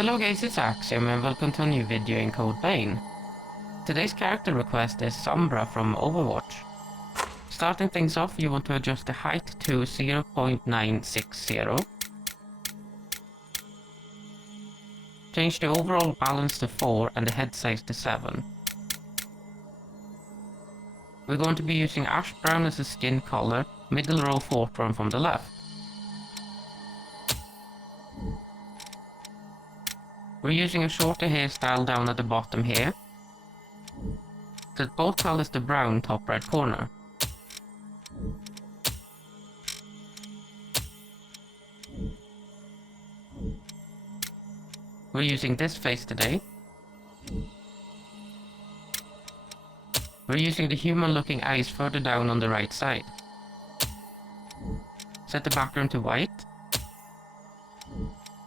Hello guys, it's Axiom and welcome to a new video in Code Vein. Today's character request is Sombra from Overwatch. Starting things off, you want to adjust the height to 0.960. Change the overall balance to 4 and the head size to 7. We're going to be using ash brown as a skin color, middle row fourth one from the left. We're using a shorter hairstyle down at the bottom here. Set both colors to brown top right corner. We're using this face today. We're using the human looking eyes further down on the right side. Set the background to white.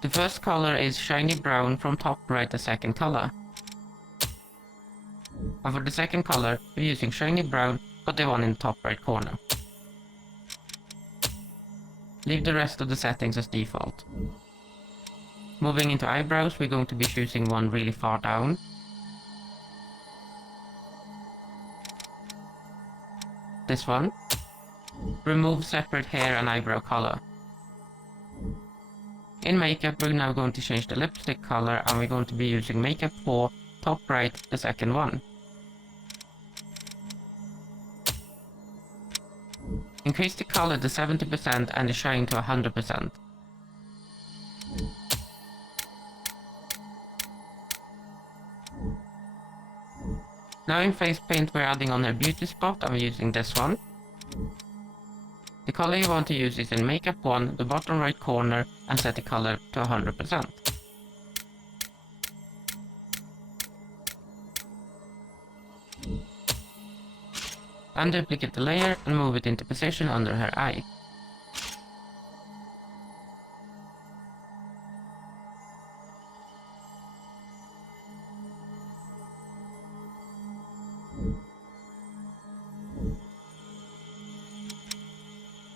The first color is shiny brown from top right, the second color. And for the second color, we're using shiny brown, but the one in the top right corner. Leave the rest of the settings as default. Moving into eyebrows, we're going to be choosing one really far down. This one. Remove separate hair and eyebrow color. In makeup, we're now going to change the lipstick color and we're going to be using makeup 4, top right, the second one. Increase the color to 70% and the shine to 100%. Now in face paint, we're adding on a beauty spot and we're using this one. The color you want to use is in makeup 1, the bottom right corner, and set the color to 100%. Unduplicate the layer and move it into position under her eye.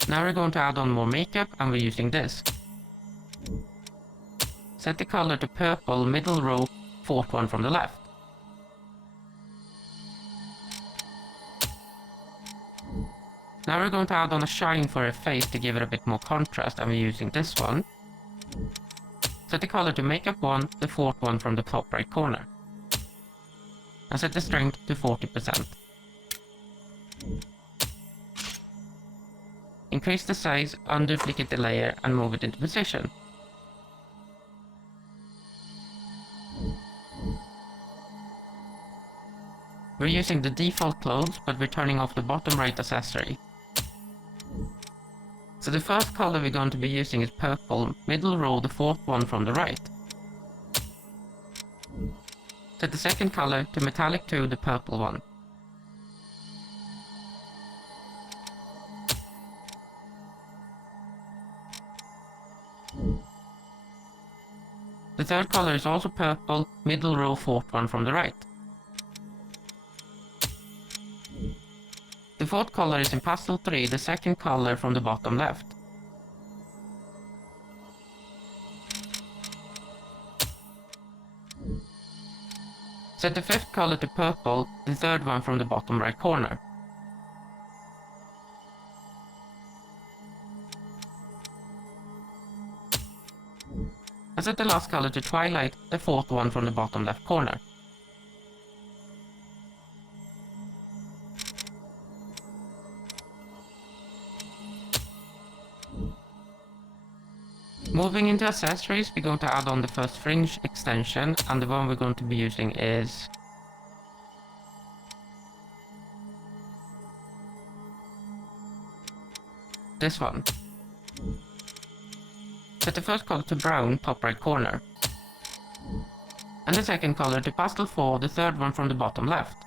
Now we're going to add on more makeup and we're using this. Set the color to purple, middle row, fourth one from the left. Now we're going to add on a shine for her face to give it a bit more contrast and we're using this one. Set the color to makeup 1, the fourth one from the top right corner. And set the strength to 40%. Increase the size, unduplicate the layer and move it into position. We're using the default clothes, but we're turning off the bottom right accessory. So the first color we're going to be using is purple, middle row, the fourth one from the right. Set the second color to metallic 2, the purple one. The third color is also purple, middle row, fourth one from the right. The fourth color is in pastel 3, the second color from the bottom left. Set the fifth color to purple, the third one from the bottom right corner. And set the last color to twilight, the fourth one from the bottom left corner. Moving into accessories, we're going to add on the first fringe extension, and the one we're going to be using is this one. Set the first color to brown, top right corner. And the second color to pastel 4, the third one from the bottom left.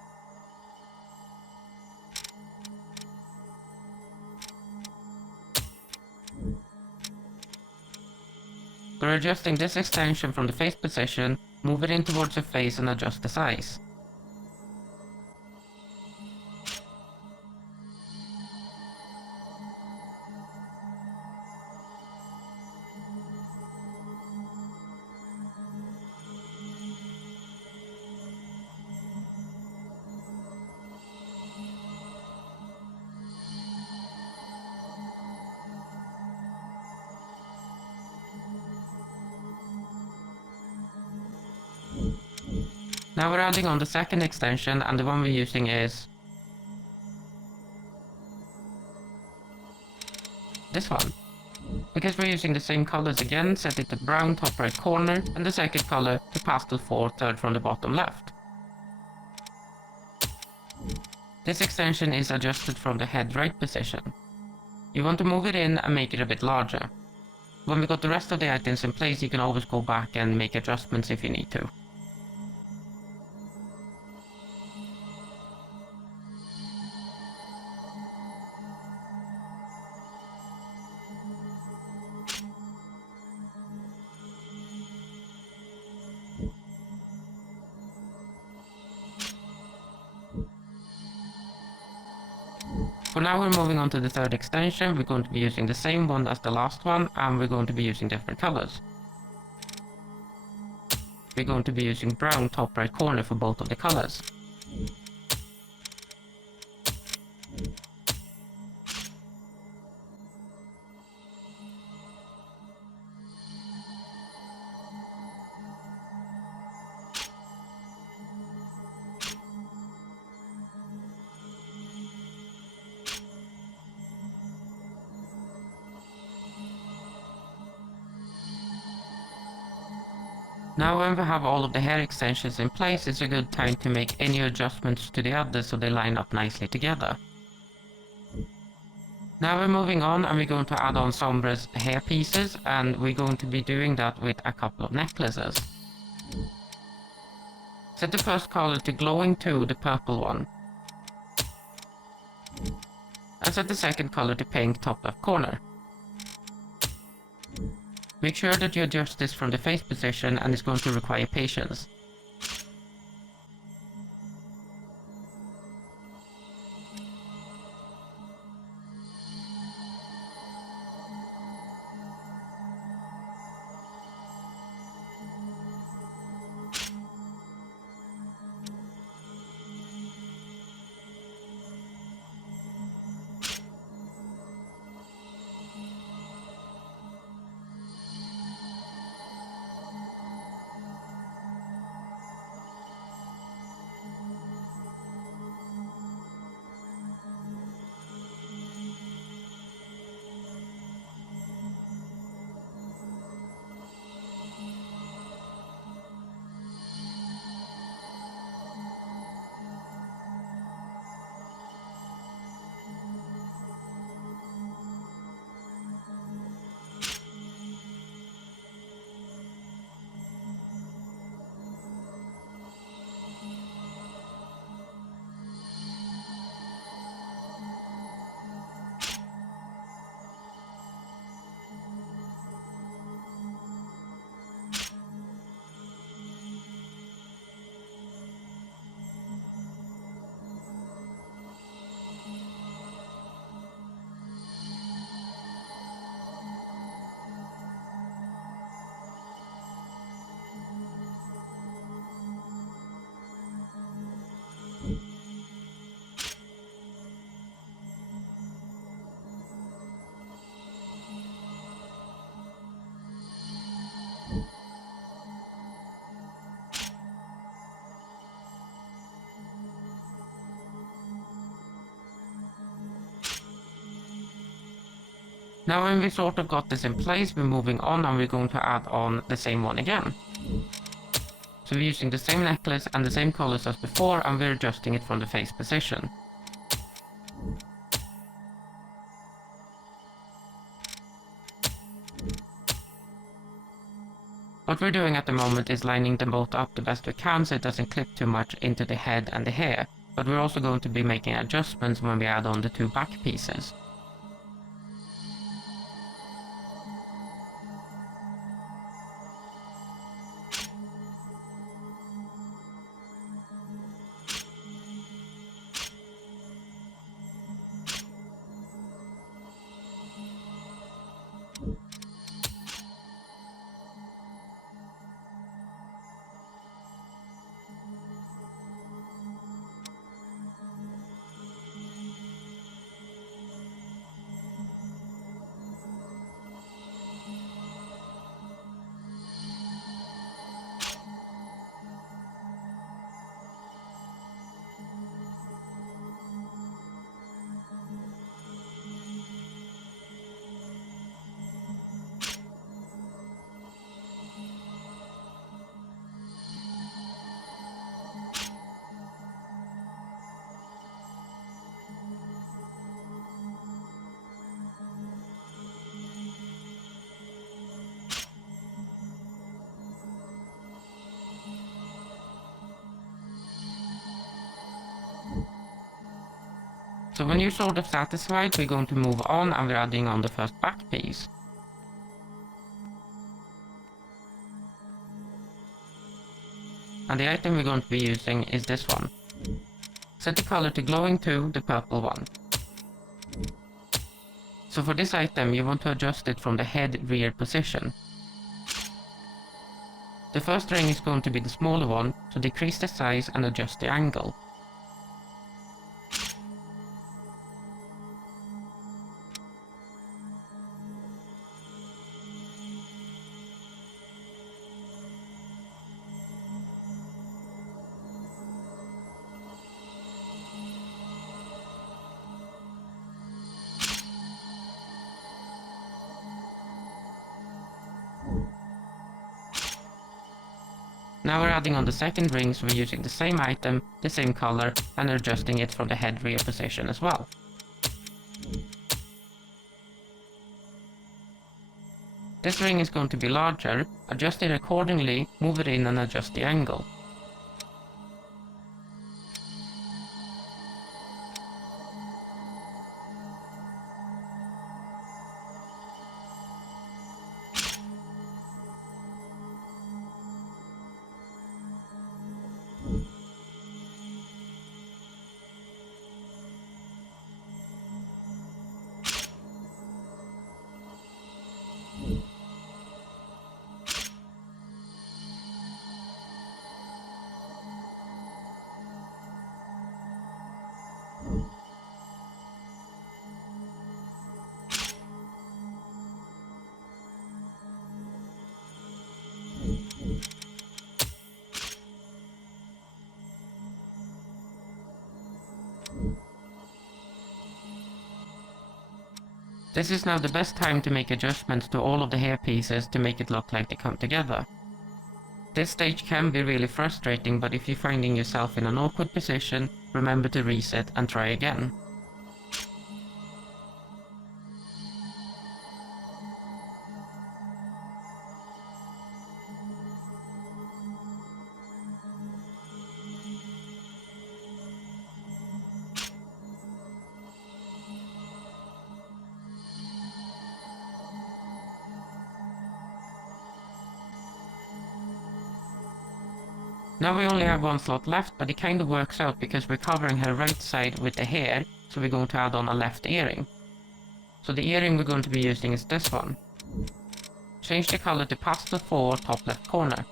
We're adjusting this extension from the face position, move it in towards the face and adjust the size. Now we're adding on the second extension, and the one we're using is this one. Because we're using the same colors again, set it to brown top right corner, and the second color to pastel 4 third from the bottom left. This extension is adjusted from the head right position. You want to move it in and make it a bit larger. When we got the rest of the items in place, you can always go back and make adjustments if you need to. For now we're moving on to the third extension. We're going to be using the same one as the last one, and we're going to be using different colors. We're going to be using brown top right corner for both of the colors. Now when we have all of the hair extensions in place, it's a good time to make any adjustments to the others so they line up nicely together. Now we're moving on, and we're going to add on Sombra's hair pieces, and we're going to be doing that with a couple of necklaces. Set the first color to glowing 2, the purple one. And set the second color to pink, top left corner. Make sure that you adjust this from the face position, and it's going to require patience. Now when we sort of got this in place, we're moving on, and we're going to add on the same one again. So we're using the same necklace and the same colors as before, and we're adjusting it from the face position. What we're doing at the moment is lining them both up the best we can so it doesn't clip too much into the head and the hair, but we're also going to be making adjustments when we add on the 2 back pieces. So when you're sort of satisfied, we're going to move on and we're adding on the first back piece. And the item we're going to be using is this one. Set the color to glowing 2, the purple one. So for this item, you want to adjust it from the head rear position. The first ring is going to be the smaller one, so decrease the size and adjust the angle. Now we're adding on the second ring, so we're using the same item, the same color, and adjusting it from the head rear position as well. This ring is going to be larger, adjust it accordingly, move it in and adjust the angle. This is now the best time to make adjustments to all of the hair pieces to make it look like they come together. This stage can be really frustrating, but if you're finding yourself in an awkward position, remember to reset and try again. Now we only have one slot left, but it kind of works out because we're covering her right side with the hair, so we're going to add on a left earring. So the earring we're going to be using is this one. Change the color to pastel 4, top left corner.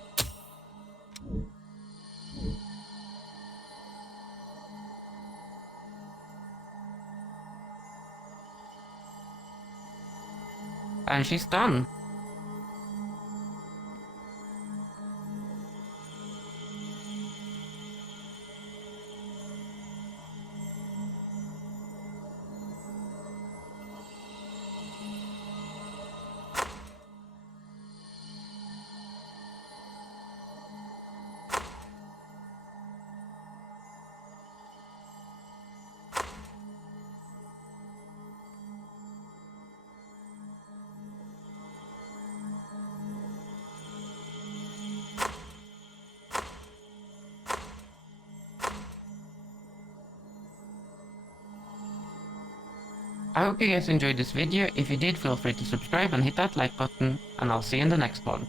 And she's done! I hope you guys enjoyed this video. If you did, feel free to subscribe and hit that like button, and I'll see you in the next one.